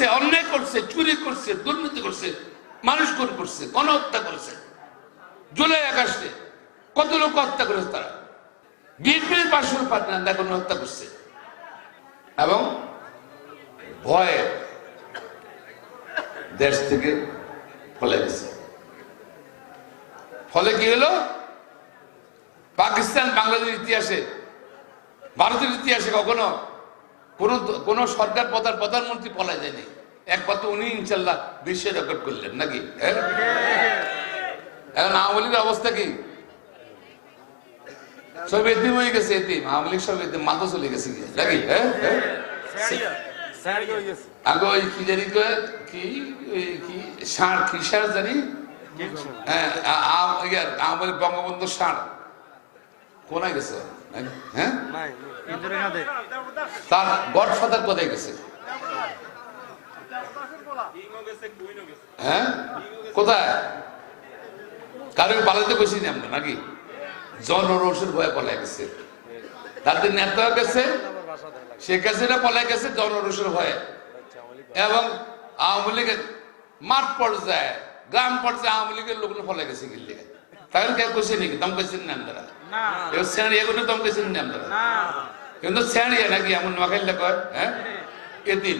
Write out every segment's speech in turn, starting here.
করছে, অন্যায় করছে, চুরি করছে, দুর্নীতি করছে, মানুষ খুন করছে, গণহত্যা করেছে। জুলাই আগস্টে কত লোক হত্যা করেছে তারা। বিএনপির 500 পার্টনার দেখুন হত্যা করছে এবং ভয়ে দেশ থেকে ফলে গেছে। ফলে কি হলো? পাকিস্তান বাংলাদেশের ইতিহাসে, ভারতের ইতিহাসে কখনো কোন সরকার প্রধানমন্ত্রী পলায় যায়নি। একমাত্র উনি ইনশাল্লাহ বিশ্ব রেকর্ড করলেন নাকি? এখন আওয়ামী লীগের অবস্থা কি? সব এতিম হয়ে গেছে, এতিম। আওয়ামী লীগ সব এতিম, মাথা চলে গেছে নাকি? আগে ওই কি জানি কি ষাঁড়, কি ষাঁড় জানি, আমাদের বঙ্গবন্ধু ষাঁড় কোনায় গেছে? হ্যাঁ, তার গডফাদার কোথায় গেছে? হ্যাঁ, কোথায়? কারণ পালাতে বসিনি আমরা নাকি? জনরোষের ভয়ে পলাই গেছে। তাদের নেতা গেছে, শেখ হাসিনা পলাই গেছে জনরোষের ভয়ে। এবং আওয়ামী লীগের মাঠ পর্যায়ে, গ্রাম পর্যায়ে আওয়ামী লীগের লোকগুলো ফলে গেছে গিল্লি। তাহলে কেউ কইছে নাকি? দম কেছেন না আপনারা? এগুলো দম কেছেন না আপনারা? কিন্তু ছেড়িয়ে নাকি এমন নোয়াখাইলে কয়, হ্যাঁ এদিন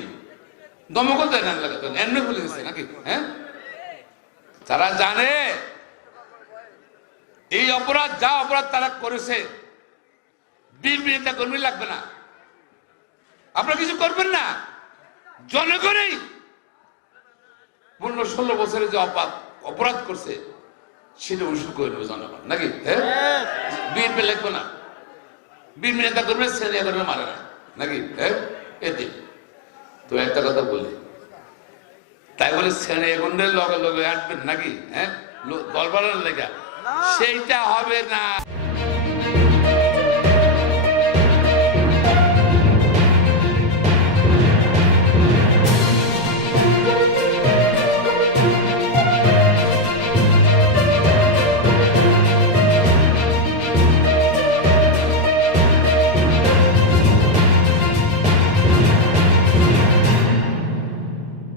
দমকল দেয় না লাগে, এমনি ভুলে গেছে নাকি? হ্যাঁ, তারা জানে এই অপরাধ, যা অপরাধ তারা করেছে, বিএনপি নেতা কর্মী লাগবে না, আপনারা কিছু করবেন না। জনগণই 15-16 বছরে যে অপরাধ করছে সেটা উসুল করে নেবে জনগণ নাকি? হ্যাঁ, বিএনপি লাগবে না, বিএনপি নেতা করবে, সেনিয়া করবে, মারে না নাকি? হ্যাঁ, এতে তো একটা কথা বলি, তাই বলে সেনিয়া গুন্ডের লগে লগে আসবেন নাকি? হ্যাঁ, দল বাড়ানোর লেগা সেইটা হবে না।